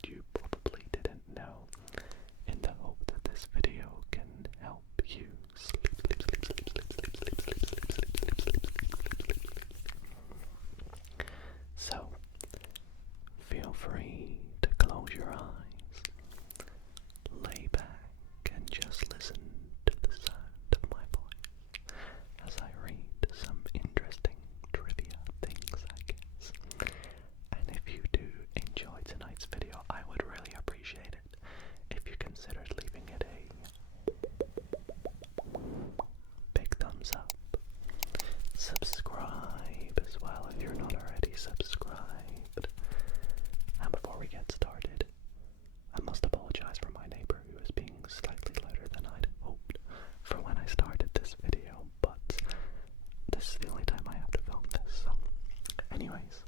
that you probably didn't know, in the hope that this video can help you sleep. So, feel free to close your eyes, lay back, and just listen to the sound of my voice as I read some interesting trivia things, I guess. And if you do enjoy tonight's video, I would really appreciate it if you considered leaving it a big thumbs up. Subscribe as well if you're not already subscribed. And before we get started, I must apologize for my neighbor who is being slightly louder than I'd hoped for when I started this video, but this is the only time I have to film this, so anyways.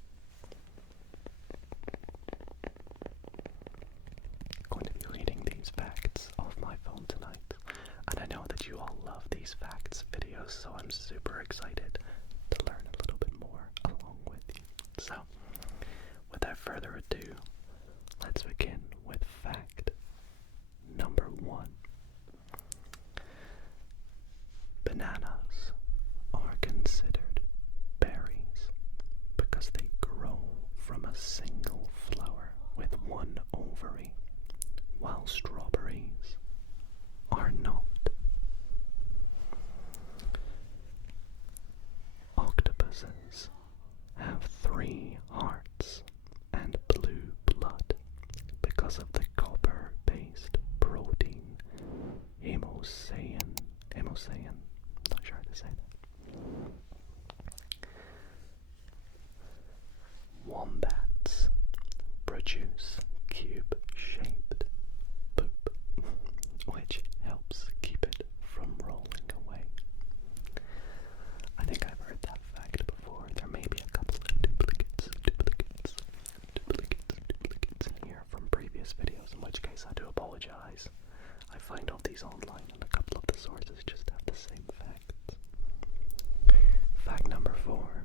I'm going to be reading these facts off my phone tonight, and I know that you all love these facts videos, so I'm super excited to learn a little bit more along with you. So, without further ado, let's begin with fact number 1. Bananas are considered berries because they grow from a single flower with one ovary, while strawberries are not. Octopuses have 3 hearts and blue blood because of the copper-based protein hemosain, not sure how to say that. Wombats produce cube-shaped poop, which helps keep it from rolling away. I think I've heard that fact before. There may be a couple of duplicates in here from previous videos, in which case I do apologize. I find all these online and a couple of the sources just have the same facts. Fact number 4.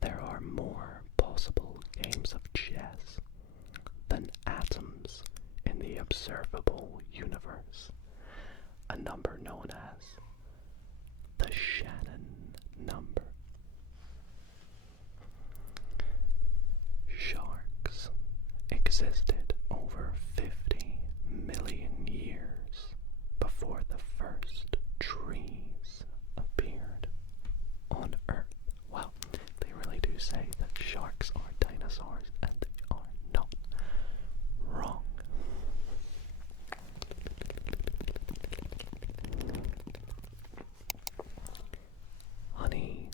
There are more possible games of chess than atoms in the observable universe, a number known as the Shannon number. Sharks existed over 50 million years before the first trees appeared on Earth. Well, they really do say that sharks are dinosaurs, and they are not wrong. Honey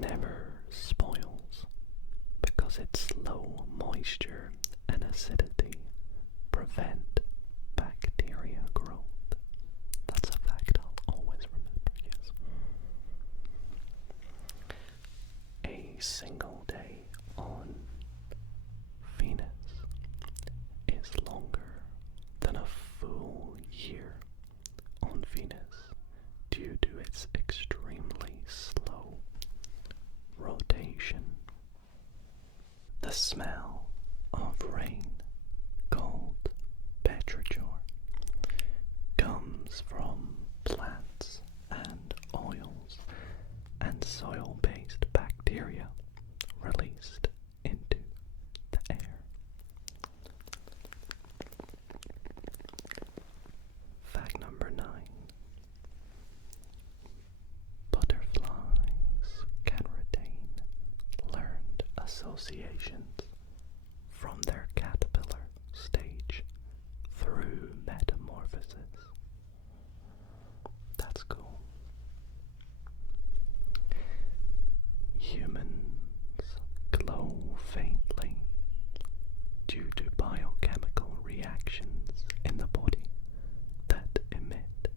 never spoils because its low moisture and acidity prevent bacteria growth. That's a fact I'll always remember, yes. A single day on Venus is longer than a full year on Venus due to its extremely slow rotation. The smell of rain, called petrichor, comes from plants and oils and soil-based bacteria released into the air. Fact number 9. Butterflies can retain learned associations from their caterpillar stage through metamorphosis. That's cool. Humans glow faintly due to biochemical reactions in the body that emit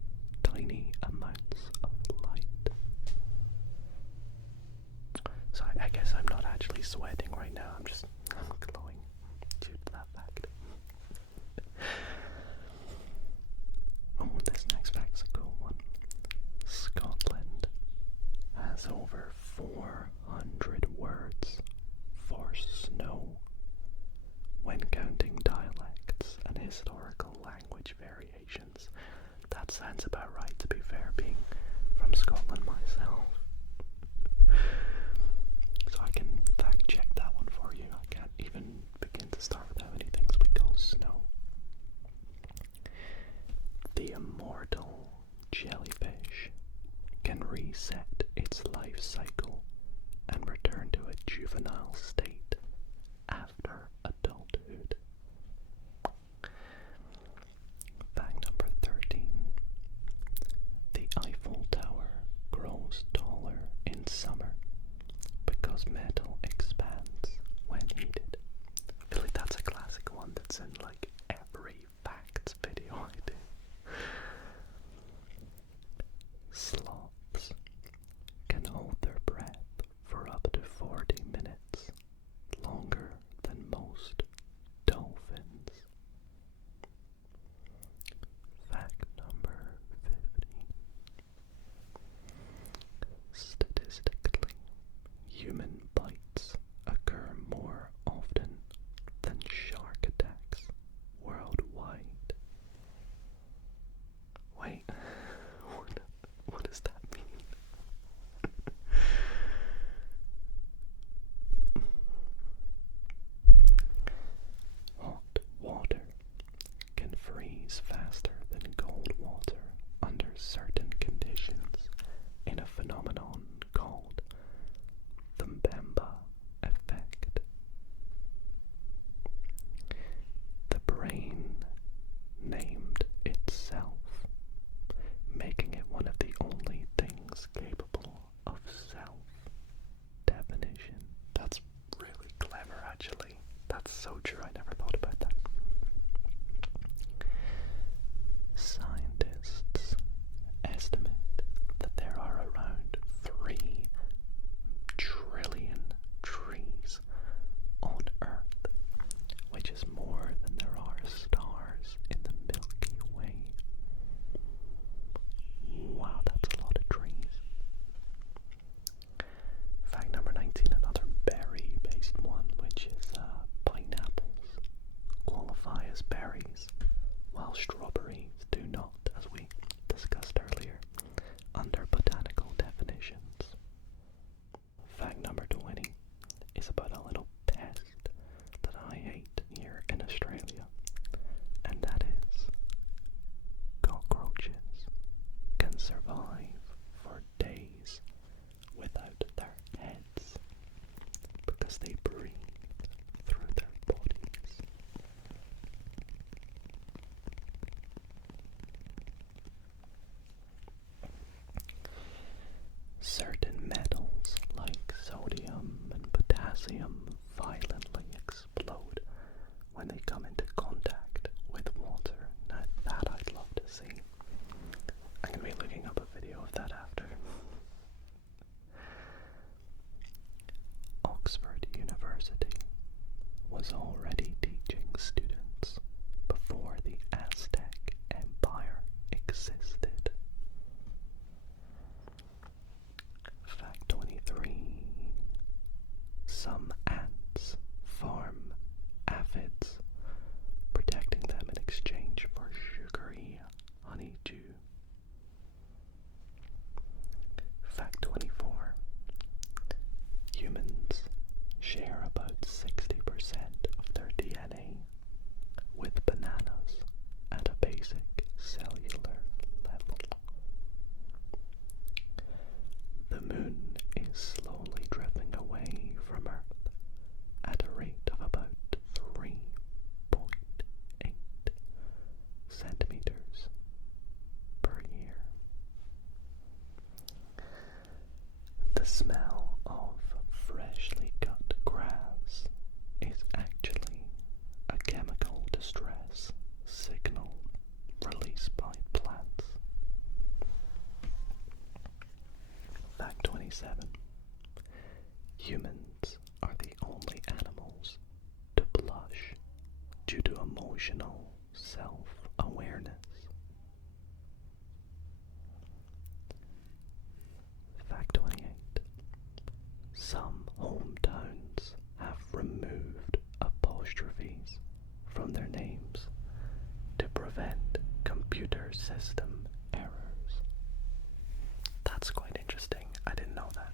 tiny amounts of light. So I guess I'm not actually sweating right now, I'm glowing due to that. so true, I never thought about that. Scientists estimate that there are around 3 trillion trees on Earth, which is more than there are stars in the Milky Way. Wow, that's a lot of trees. Fact number 19, another berry-based one, which is pineapples qualify as berries, while strawberries do not, as we discussed earlier, under botanical definitions. Fact number 20 is about a little pest that I hate here in Australia, and that is cockroaches can survive for days without their heads because they breathe through their bodies. Certain metals like sodium and potassium violently explode when they come into contact with water. Now that I'd love to see. I'm going to be looking up a video of that after. Oxford University was already teaching students before the Aztec Empire existed. Fact 23. Some ants farm aphids, protecting them in exchange for sugary honeydew. Fact 24. Humans share about 60% of their DNA with bananas at a basic cellular level. The moon is slowly drifting away from Earth at a rate of about 3.8 centimeters per year. The smell of freshly cut grass is actually a chemical distress signal released by plants. Fact 27. Humans are the only animals to blush due to emotional self-awareness. Fact 28. Some hometowns have removed apostrophes from their names to prevent computer system errors. That's quite interesting. I didn't know that.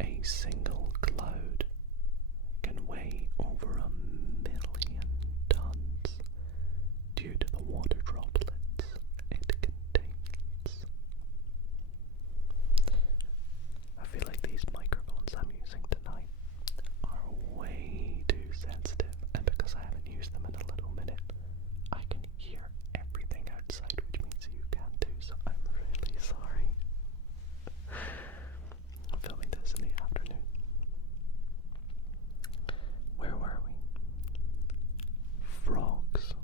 A single cloud can weigh over 1,000,000 tons due to the water droplets it contains. I feel like these microphones I'm using tonight are way too sensitive, and because I haven't used them in a little minute, I can hear everything outside, which means you can too, so I'm really sorry. I'm filming this in the afternoon. Where were we? Frogs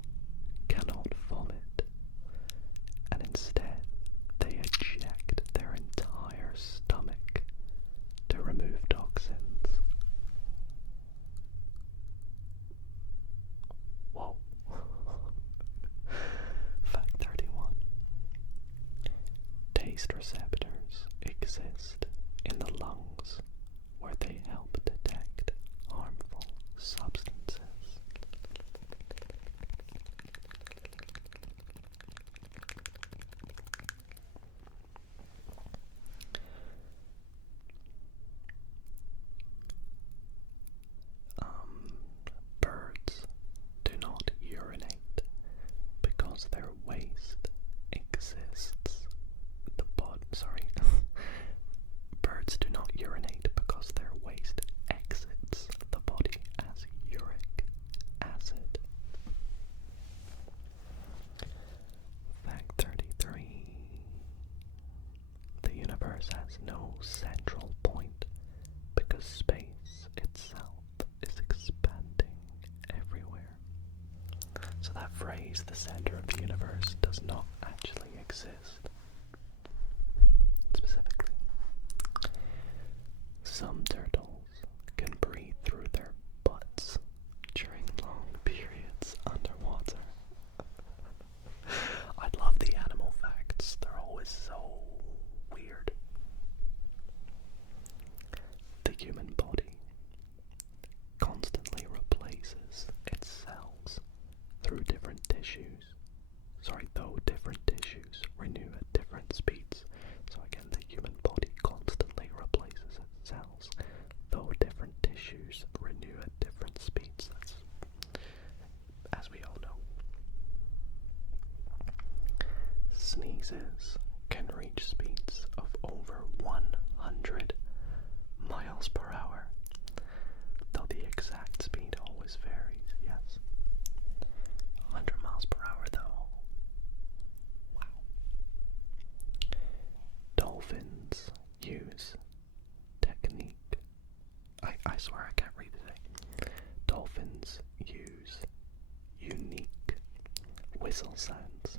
cannot vomit, and instead they eject their entire stomach to remove toxins. Whoa. Fact 31. Taste receptors exist in the lungs where they help detect harmful substances. Birds do not urinate because their waste exists. Birds do not urinate because their waste exits the body as uric acid. Fact 33. The universe has no central point because space phrase the center of the universe does not actually exist. Specifically, some turtles can breathe through their butts during long periods underwater. I love the animal facts, they're always so weird. The human body constantly replaces its cells through different tissues. Though different tissues renew at different speeds. So again, the human body constantly replaces its cells, though different tissues renew at different speeds. That's, as we all know. Sneezes can reach speeds of over 100 miles per hour, though the exact speed always varies, yes. 100 miles per hour though. Wow. Dolphins use technique. I swear I can't read today. Dolphins use unique whistle sounds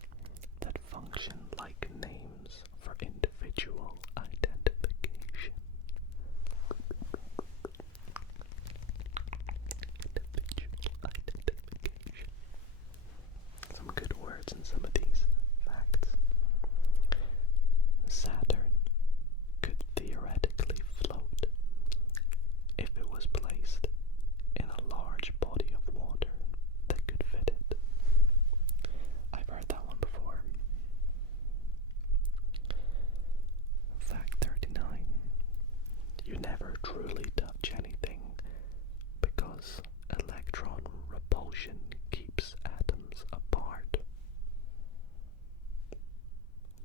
that function like names for individual identification. Some good words in some of these facts. Saturn could theoretically float if it was placed in a large body of water that could fit it. I've heard that one before. Fact 39. You never truly touch anything because electron repulsion keeps atoms apart.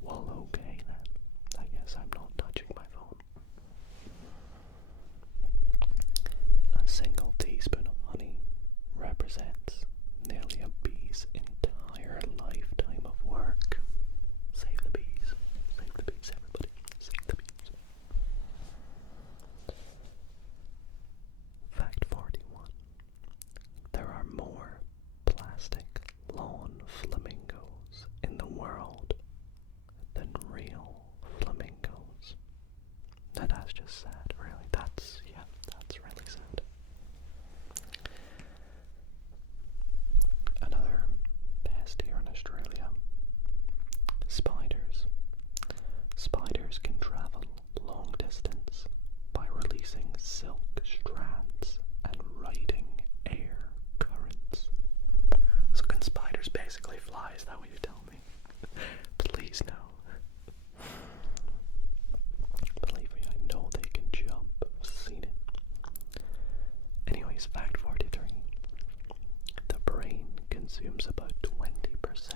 Well, okay then. I guess I'm not touching my phone. A single teaspoon of honey represents nearly a bee's entire lifetime of work. Save the bees. Save the bees, everybody. Save the bees. Fact 41. There are more plastic lawn flamingos in the world than real flamingos. Now that's just sad, really. That's really sad. Another pest here in Australia. Spiders. Spiders can travel long distance by releasing silk strands and riding air currents. So can spiders basically fly? Is that what you tell me? Please no. Believe me, I know they can jump. I've seen it. Anyways, fact 43. The brain consumes about 20%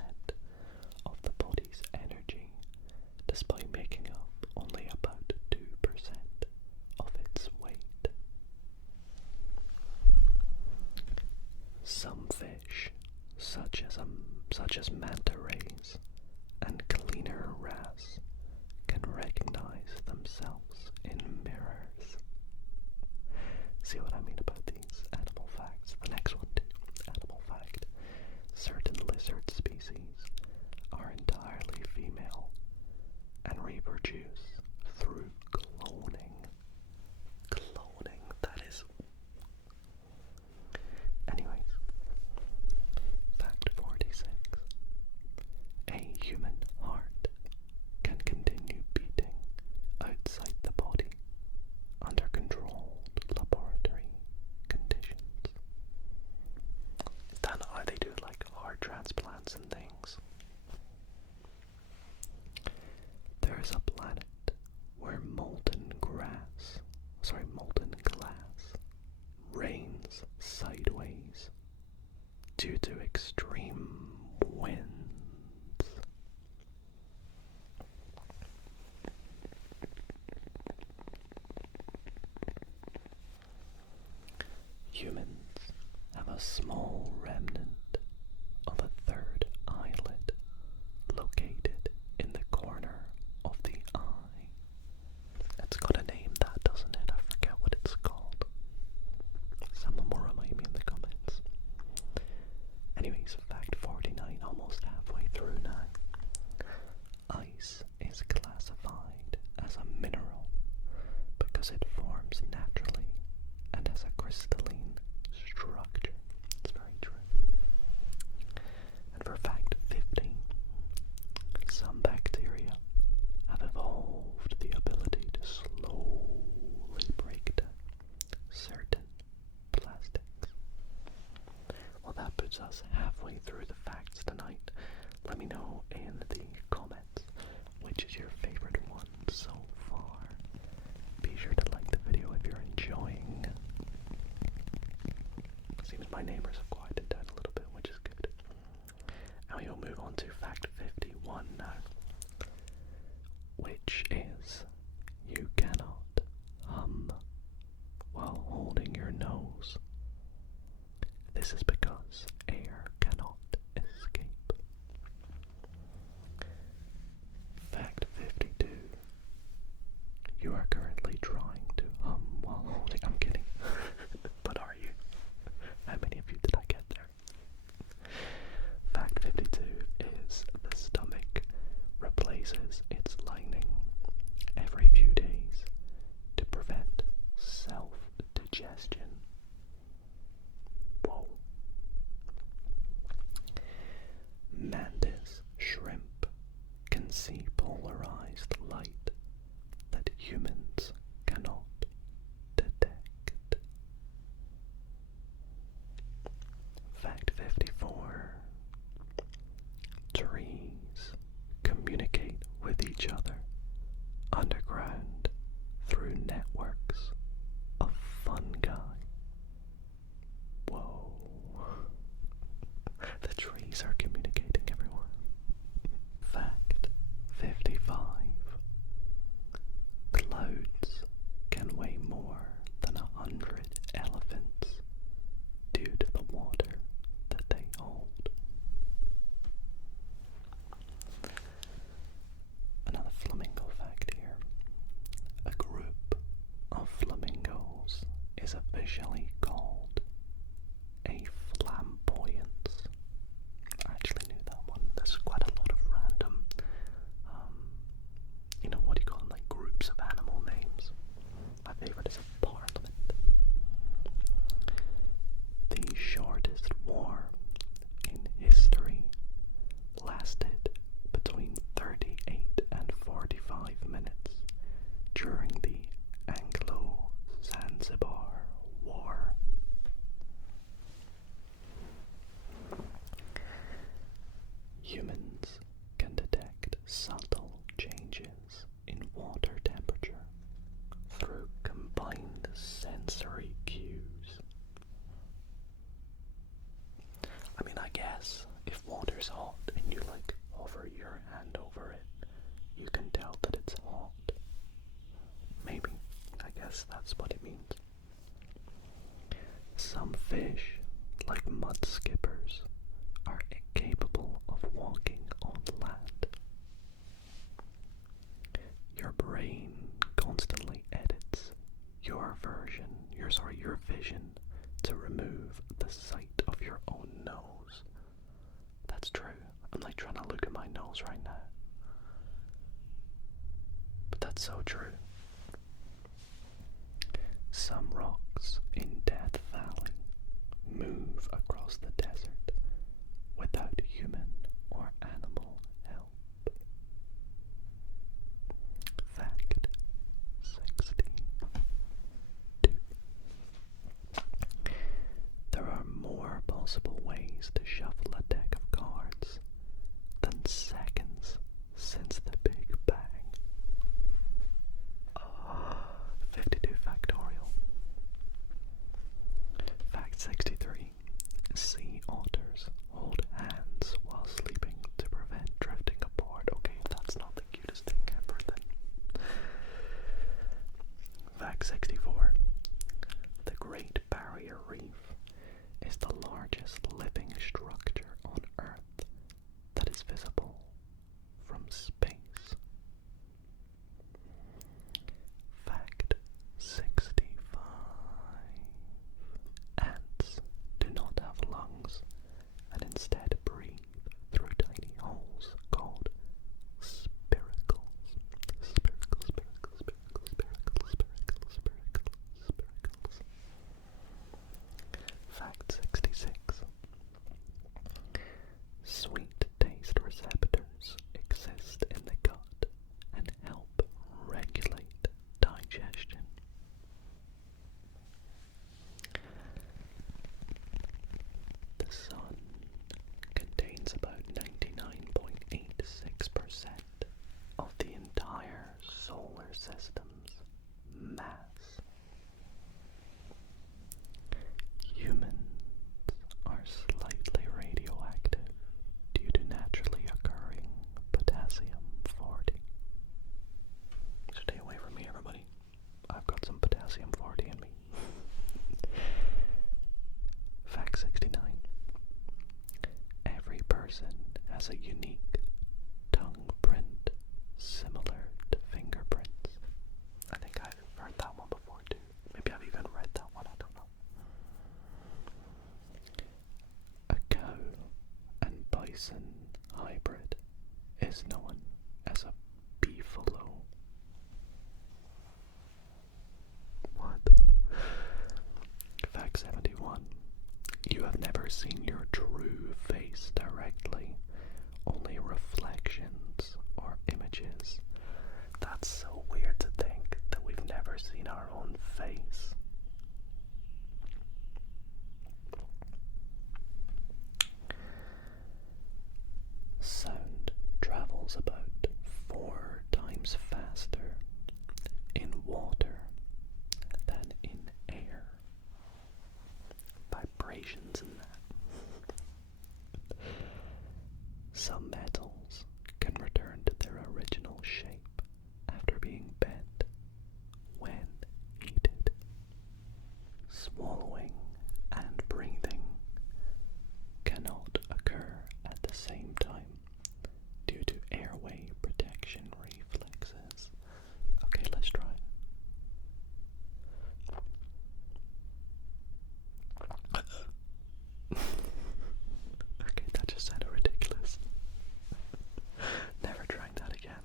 of the body's energy, despite making up only about 2% of its weight. Some fish, such as manta rays and cleaner wrasse, can recognize themselves in mirrors. See what I mean about these animal facts? The next one too. Animal fact. Certain lizard species are entirely female and reproduce through cloning. Cloning, that is... Anyways, fact 46. A human heart can continue beating outside the body under controlled laboratory conditions. Is that how they do like heart transplants and things? There is a planet where molten glass rains sideways due to extreme winds. Humans have a small remnant of a third eyelid located in the corner of the eye. It's got a name, that, doesn't it? I forget what it's called. Someone will remind me in the comments. Anyways, fact 49. moves us halfway through the facts tonight. Let me know in the comments which is your favorite one so far. Be sure to like the video if you're enjoying. Seems my neighbors have quieted down a little bit, which is good. And we'll move on to fact 51 now, which is you cannot hum while holding your nose. This is because air cannot escape. Fact 52. You are currently trying to hum while holding... I'm kidding. But are you? How many of you did I get there? Fact 52 is the stomach replaces its lining every few days to prevent self-digestion. Whoa. Mantis shrimp can see polarized light that humans cannot detect. Fact 54. Trees communicate with each other underground through networks of fungi. Whoa. The trees are communicating, everyone. Fact 55. Clouds can weigh more than 100 elephants due to the water that they hold. Another flamingo fact here. A group of flamingos is officially called a flamboyance. I actually knew that one. There's quite a lot of random, what do you call them, like groups of animal names. My favorite is a parliament. The shortest war in history lasted between 38 and 45 minutes during the Anglo-Zanzibar War. Humans can detect subtle changes in water temperature through combined sensory cues. I mean, I guess if water's hot and you hover your hand over it, you can tell that it's hot. Maybe. I guess that's what it means. Some fish, like mud skippers, are incapable of walking on land. Your brain constantly edits your vision to remove the sight of your own nose. That's true. I'm trying to look at my nose right now. But that's so true. Some rocks in Death Valley move across the desert without human or animal help. Fact 62. There are more possible ways to shuffle a deck of cards than seconds since the Big Bang. 52 factorial. Fact 63. Sea otters hold hands while sleeping to prevent drifting apart. Okay, that's not the cutest thing ever then. Fact 64. The Great Barrier Reef is the largest living structure on Earth that is visible from space. Fact 65. Ants do not have lungs and instead breathe through tiny holes called spiracles. Fact 66. has a unique tongue print similar to fingerprints. I think I've heard that one before too. Maybe I've even read that one, I don't know. A cow and bison hybrid is known as a beefalo. What? Fact 71. You have never seen your true face directly, only reflections or images. That's so weird to think that we've never seen our own face. Sound travels about 4 times faster in water than in air. Vibrations in that. Some metals can return to their original shape after being bent when heated. Swallowing and breathing cannot occur at the same time due to airway protection reflexes. Okay, let's try it. Okay, that just sounded ridiculous. Never trying that again.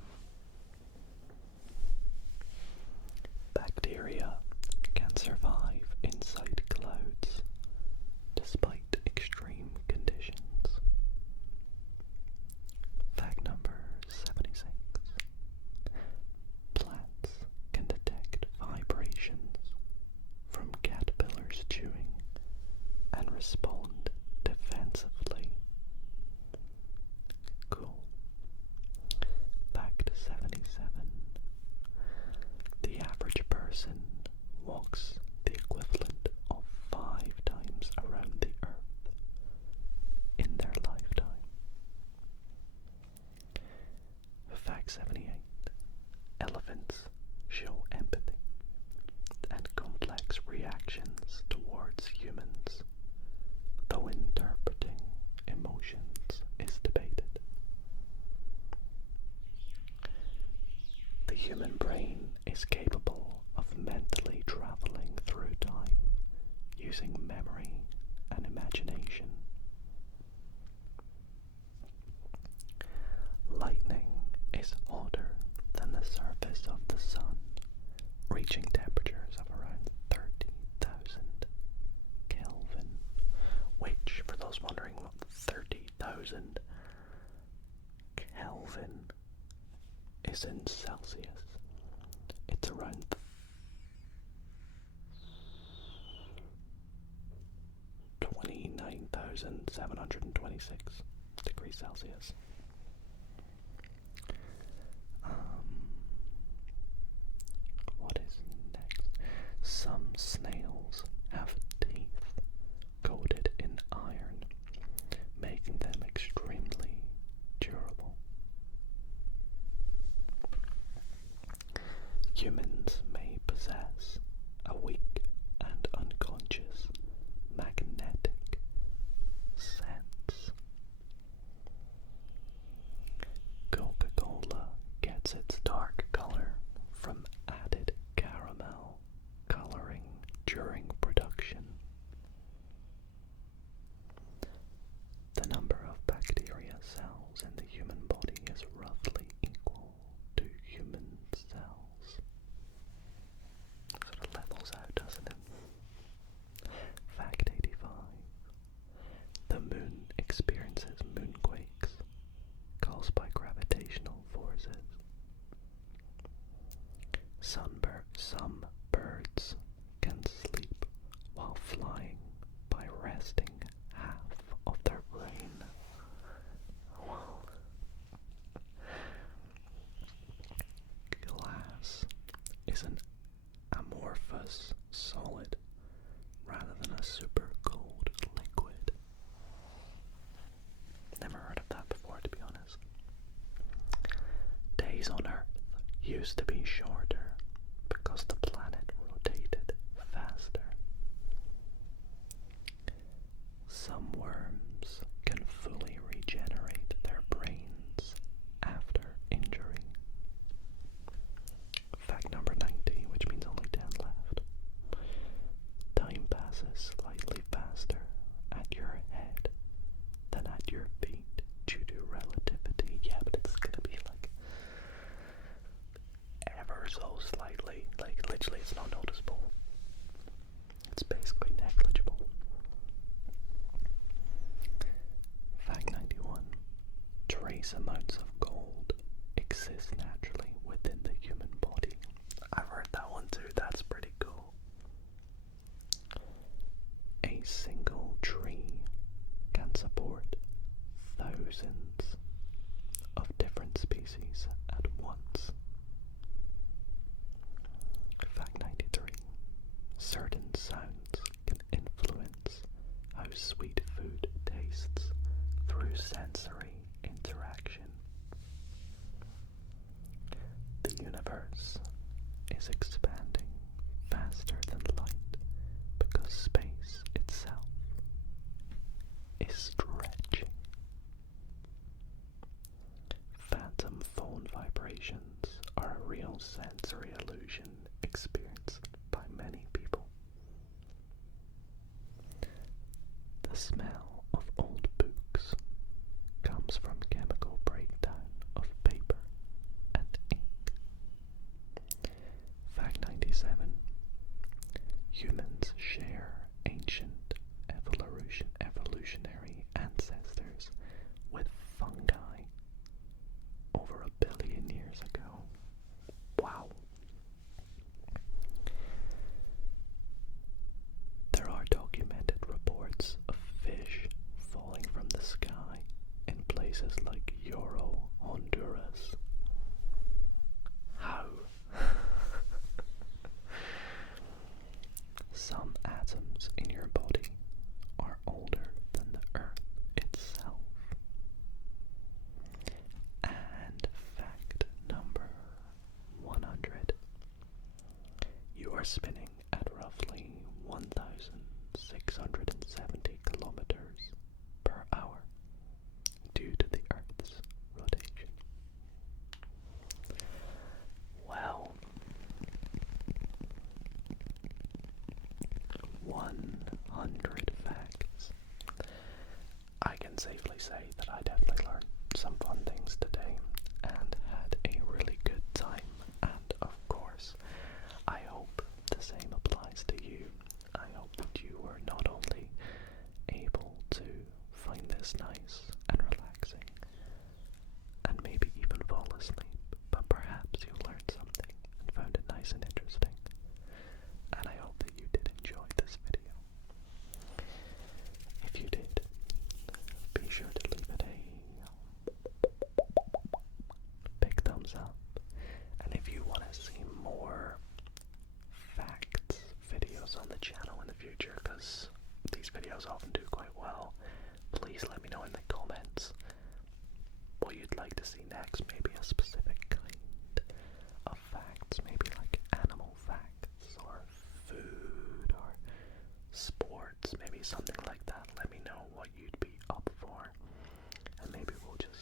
Bacteria can survive inside clouds despite extreme conditions. Fact number 76. Plants can detect vibrations from caterpillars chewing and respond defensively. Cool. Fact 77. The average person walks the equivalent of 5 times around the earth in their lifetime. Fact 78. Elephants show empathy and complex reactions towards humans, though interpreting emotions is debated. The human brain is capable of mentally traveling through time using memory and imagination. Lightning is hotter than the surface of the sun, reaching temperatures of around 30,000 Kelvin, which, for those wondering what 30,000 Kelvin is in Celsius, it's around 29,726 degrees Celsius. What is next? Some snails have teeth coated in iron, making them extremely durable. Humans may possess a weak and unconscious magnetic sense. Coca-Cola gets its dark color from added caramel coloring during production. The number of bacteria cells in the human body is roughly equal to human cells. Sort of levels out, doesn't it? Fact 85. The moon experiences moonquakes caused by gravitational forces. Some birds can sleep while flying by resting half of their brain. Wow. Glass is an amorphous solid rather than a super cold liquid. Never heard of that before, to be honest. Days on Earth used to be shorter because the planet rotated faster. Some worms can fully regenerate their passes slightly faster at your head than at your feet due to relativity. Yeah, but it's gonna be like ever so slightly, like literally it's not noticeable. It's basically negligible. Fact 91. Trace amounts of gold exist naturally within the human body. I've heard that one too, that's pretty cool. A single tree can support thousands of different species at once. Fact 93. Certain sounds can influence how sweet food tastes through sensory interaction. The universe is expanding faster than light because space itself is stretching. Phantom phone vibrations are a real sensory illusion experienced by many people. The smell of old books comes from chemical breakdown of paper and ink. Fact 97. Humans share ancient evolutionary ancestors with fungi over 1 billion years ago. Wow. There are documented reports of fish falling from the sky in places like Honduras. How? Some atoms in your body are older than the Earth itself. And fact number 100. You are spinning at roughly 1,670 kilometers per hour due to the Earth's rotation. Well, 100 facts. I can safely say that I definitely learned some fun things today and had a really good time, and of course I hope the same applies to you. I hope that you were not only able to find this nice and relaxing and maybe even fall asleep, but perhaps you learned something and found it nice and interesting. And I hope that you did enjoy this video. If you did, be sure to leave it a big thumbs up. And if you want to see more facts videos on the channel in the future, because these videos often do quite well, please let me know in the comments what you'd like to see next. Maybe a specific kind of facts, maybe like animal facts or food or sports, maybe something like that. Let me know what you'd be up for, and maybe we'll just